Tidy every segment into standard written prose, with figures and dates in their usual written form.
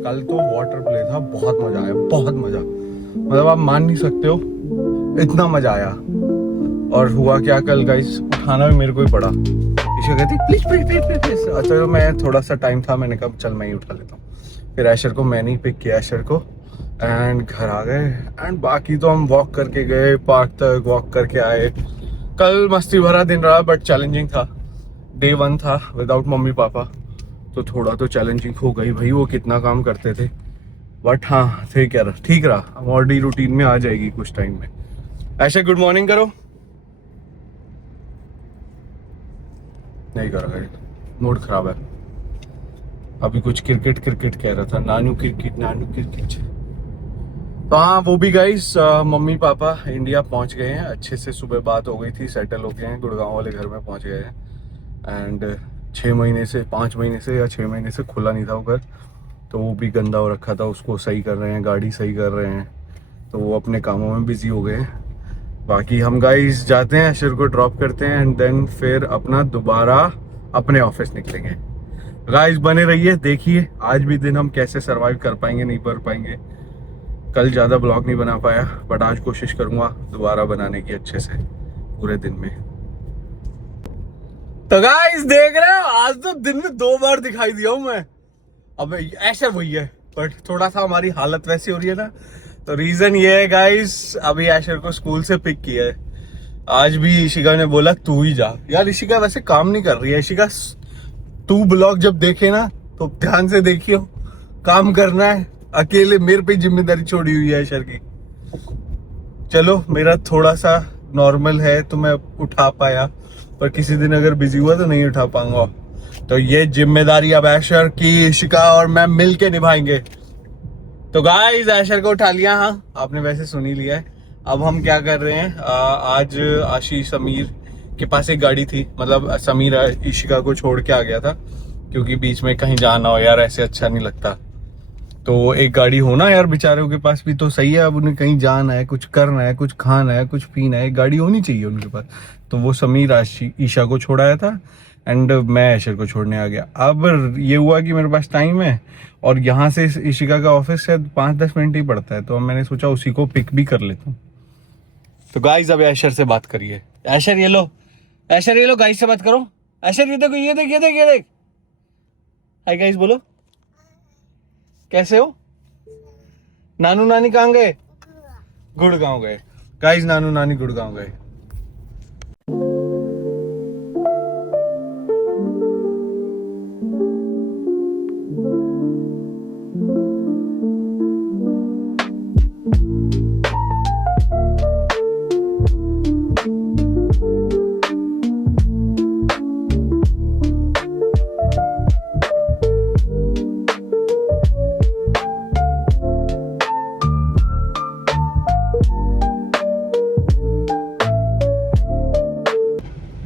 कल तो water play था, बहुत मजा आया, बहुत मजा, मतलब आप मान नहीं सकते हो इतना मजा आया। और हुआ क्या कल गाइस, उठाना भी मेरे को ही पड़ा। ईशा कहती please please please please please. अच्छा तो मैं थोड़ा सा टाइम था, मैंने कहा चल मैं ही उठा लेता हूँ। फिर ऐशर को मैंने ही पिक किया, ऐशर को, एंड घर आ गए। एंड बाकी तो हम वॉक करके गए, पार्क तक वॉक करके आए। कल मस्ती भरा दिन रहा बट चैलेंजिंग था। डे 1 था विदाउट मम्मी पापा, तो थोड़ा तो चैलेंजिंग हो गई भाई, वो कितना काम करते थे। बट हाँ ठीक रहा, हमारी रूटीन में आ जाएगी कुछ टाइम में। ऐसे गुड मॉर्निंग करो, नहीं कर रहा, मूड खराब है। अभी कुछ क्रिकेट क्रिकेट कह रहा था, नानू क्रिकेट नानू क्रिकेट। तो हाँ वो भी गाइस, मम्मी पापा इंडिया पहुंच गए हैं अच्छे से। सुबह बात हो गई थी, सेटल हो गए हैं, गुड़गांव वाले घर में पहुंच गए हैं। एंड 6 महीने से, 5 महीने से या 6 महीने से खुला नहीं था वो घर, तो वो भी गंदा हो रखा था, उसको सही कर रहे हैं, गाड़ी सही कर रहे हैं, तो वो अपने कामों में बिजी हो गए हैं। बाकी हम गाइस जाते हैं, अशर को ड्रॉप करते हैं एंड देन फिर अपना दोबारा अपने ऑफिस निकलेंगे। गाइस बने रहिए, देखिए आज भी दिन हम कैसे सरवाइव कर पाएंगे, नहीं कर पाएंगे। कल ज़्यादा ब्लॉग नहीं बना पाया बट आज कोशिश करूंगा दोबारा बनाने की अच्छे से पूरे दिन में। तो गाइस देख रहे हो, आज तो दिन में 2 बार दिखाई दिया हूं मैं। अब ऐसा वही है बट थोड़ा सा हमारी हालत वैसी हो रही है ना, तो रीजन ये है गाइस, अभी ऐशर को स्कूल से पिक किया है। आज भी इशिका ने बोला तू ही जा। यार इशिका वैसे काम नहीं कर रही है। इशिका तू ब्लॉग जब देखे ना तो ध्यान से देखियो, काम करना है, अकेले मेरे पे जिम्मेदारी छोड़ी हुई है ऐशर की। चलो मेरा थोड़ा सा नॉर्मल है तो मैं उठा पाया, पर किसी दिन अगर बिजी हुआ तो नहीं उठा पाऊंगा। तो ये जिम्मेदारी अब ऐशर की, इशिका और मैं मिल के निभाएंगे। तो गाइस ऐशर को उठा लिया, हाँ आपने वैसे सुन ही लिया है। अब हम क्या कर रहे हैं, आज आशीष समीर के पास एक गाड़ी थी, मतलब समीर इशिका को छोड़ के आ गया था, क्योंकि बीच में कहीं जाना हो यार ऐसे अच्छा नहीं लगता। तो एक गाड़ी होना यार बेचारों के पास भी तो सही है। अब उन्हें कहीं जाना है, कुछ करना है, कुछ खाना है, कुछ पीना है, एक गाड़ी होनी चाहिए उनके पास। तो वो समीर ईशा को छोड़ाया था एंड मैं ऐशर को छोड़ने आ गया। अब ये हुआ कि मेरे पास टाइम है और यहाँ से ईशिका का ऑफिस शायद 5-10 मिनट ही पड़ता है, तो मैंने सोचा उसी को पिक भी कर लेता हूँ। तो गाइस अब ऐशर से बात करिए। ऐशर ये लो, ऐशर ये लो, गाइस से बात करो। ऐशर ये देखो, ये देख ये देख ये देख। हाय गाइस बोलो, कैसे हो? नानू नानी कहाँ गए? गुड़गांव गए गाइस, नानू नानी गुड़गांव गए।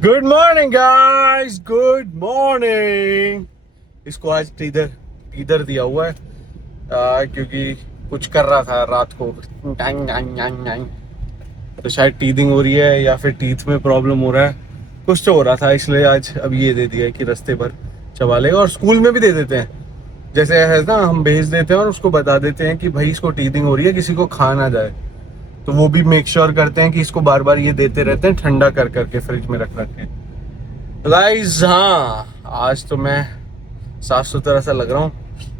Good morning guys, good morning. इसको आज टीदर टीदर दिया हुआ है, क्योंकि कुछ कर रहा था रात को, तो शायद टीदिंग हो रही है या फिर टीथ में प्रॉब्लम हो रहा है, कुछ तो हो रहा था, इसलिए आज अब ये दे दिया है कि रास्ते पर चबा लेगा। और स्कूल में भी दे देते हैं, जैसे है ना, हम भेज देते हैं और उसको बता देते हैं कि भाई इसको टीदिंग हो रही है, किसी को खा ना जाए। तो वो भी मेक श्योर करते हैं कि इसको बार बार ये देते रहते हैं, ठंडा कर करके फ्रिज में रख के। गाइस हाँ आज तो मैं साफ सुथरा सा लग रहा हूँ,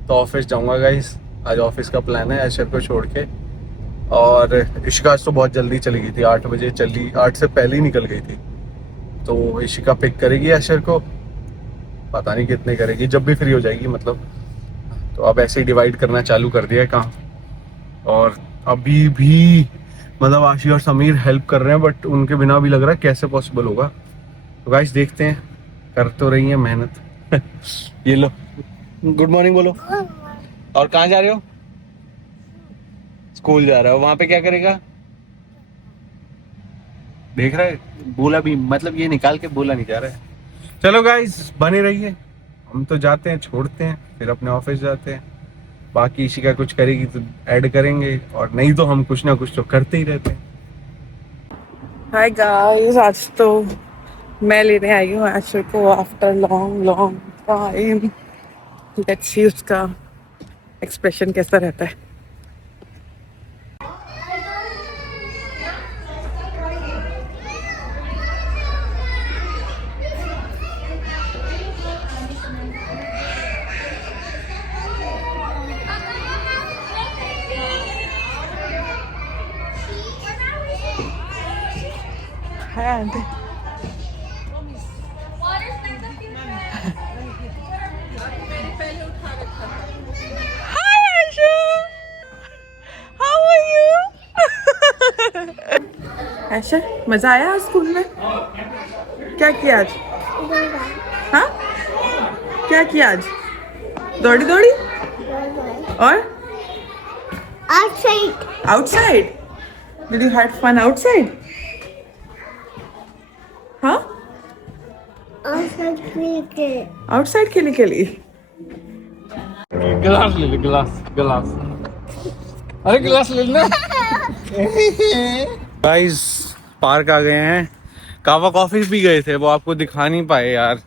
तो ऑफिस जाऊंगा गाइस। आज ऑफिस का प्लान है ऐशर को छोड़ के। और इशिका आज तो बहुत जल्दी चली गई थी, 8 बजे चली, 8 से पहले ही निकल गई थी। तो इशिका पिक करेगी ऐशर को, पता नहीं कितने करेगी, जब भी फ्री हो जाएगी मतलब। तो अब ऐसे ही डिवाइड करना चालू कर दिया है काम। और अभी भी मतलब आशी और समीर हेल्प कर रहे हैं, बट उनके बिना भी लग रहा है कैसे पॉसिबल होगा। तो गाइस देखते हैं, कर तो रही है मेहनत। ये लो, गुड मॉर्निंग बोलो। और कहाँ जा रहे हो? स्कूल जा रहा हो, वहां पे क्या करेगा? देख रहा है, बोला भी मतलब ये निकाल के बोला नहीं जा रहा है। चलो गाइस बने रहिए, हम तो जाते हैं, छोड़ते हैं, फिर अपने ऑफिस जाते हैं। बाकी इशिका कुछ करेगी तो ऐड करेंगे, और नहीं तो हम कुछ ना कुछ तो करते ही रहते हैं। हाय गाइस, आज तो मैं लेने आई हूँ ऐशर को after long long time. Let's see उसका एक्सप्रेशन कैसा रहता है। Hi aunty. Hi Ashu, how are you? Aisha, मजा आया आज स्कूल में? क्या किया आज? हाँ, क्या किया आज? दौड़ी दौड़ी और outside? Did you have fun outside? हाँ, आउटसाइड खेलने के लिए। गिलास ले ले, गिलास। अरे गिलास ले लेना। गाइस पार्क आ गए हैं, कावा कॉफी पी गए थे, वो आपको दिखा नहीं पाए यार।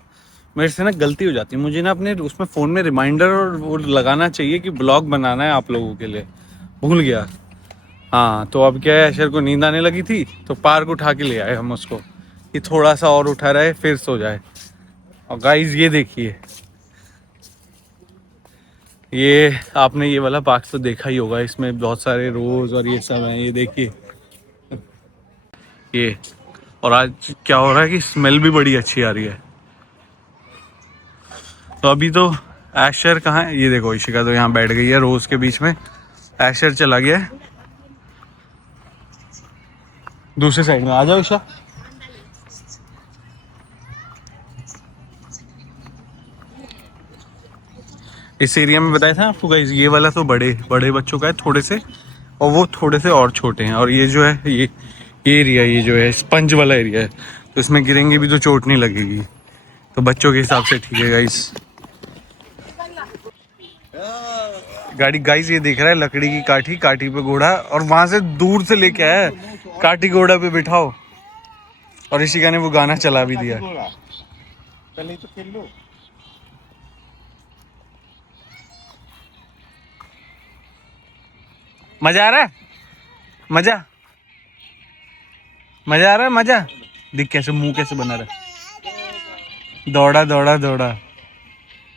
मेरे से ना गलती हो जाती है, मुझे ना अपने उसमें फ़ोन में रिमाइंडर और वो लगाना चाहिए कि ब्लॉग बनाना है आप लोगों के लिए, भूल गया। हाँ तो अब क्या है, ऐशर को नींद आने लगी थी तो पार्क उठा के ले आए हम उसको कि थोड़ा सा और उठा रहे फिर सो जाए। और गाइस ये देखिए, ये आपने ये वाला पार्क तो देखा ही होगा, इसमें बहुत सारे रोज और ये सब हैं, ये देखिए ये। और आज क्या हो रहा है कि स्मेल भी बड़ी अच्छी आ रही है। तो अभी तो ऐशर कहाँ है, ये देखो इशिका तो यहाँ बैठ गई है रोज के बीच में, ऐशर चला गया है दूसरे साइड में। आ जाओ ईशा। इस एरिया में बताया था आपको गाइस, ये वाला तो बड़े बड़े बच्चों का है थोड़े से, और वो थोड़े से और छोटे हैं। और ये जो है ये एरिया, ये जो है स्पंज वाला एरिया है, तो इसमें गिरेंगे भी तो चोट नहीं लगेगी, तो बच्चों के हिसाब से ठीक है गाइस। गाड़ी गाइस ये देख रहा है, लकड़ी की काठी, काठी पे घोड़ा, और वहां से दूर से लेके आया है, काठी घोड़ा पे बिठाओ। और इशिका ने वो गाना चला भी दिया। पहले तो खेल लो। मजा आ रहा है? मजा आ रहा है? मजा दिख कैसे, मुंह कैसे बना रहा है, दौड़ा दौड़ा दौड़ा।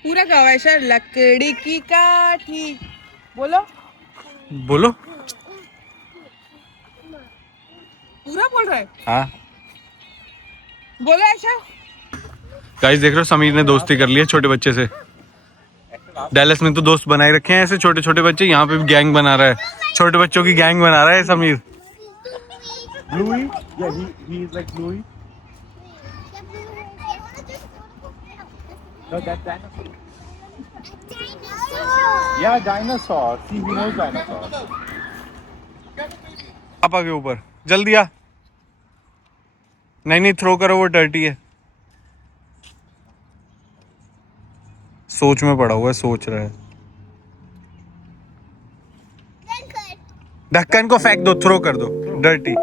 पूरा गाँव ऐशा, लकड़ी की काठी। बोलो बोलो। पूरा बोल रहा है। हाँ बोलो ऐशा। गाइस देख रहे हो, समीर ने दोस्ती कर ली है छोटे बच्चे से। डैलस में तो दोस्त बनाए रखे हैं ऐसे छोटे छोटे बच्चे, यहाँ पे भी गैंग बना रहा है, छोटे बच्चों की गैंग बना रहा है Sameer. Bluey? Yeah, he is like Bluey. No, that's dinosaur. Yeah, dinosaur. See, he knows dinosaur. पापा के ऊपर जल्दी आ। नहीं थ्रो करो, वो डर्टी है। सोच में पड़ा हुआ है, सोच रहा है। ढक्कन को फेंक दो, थ्रो कर दो, डर्टी।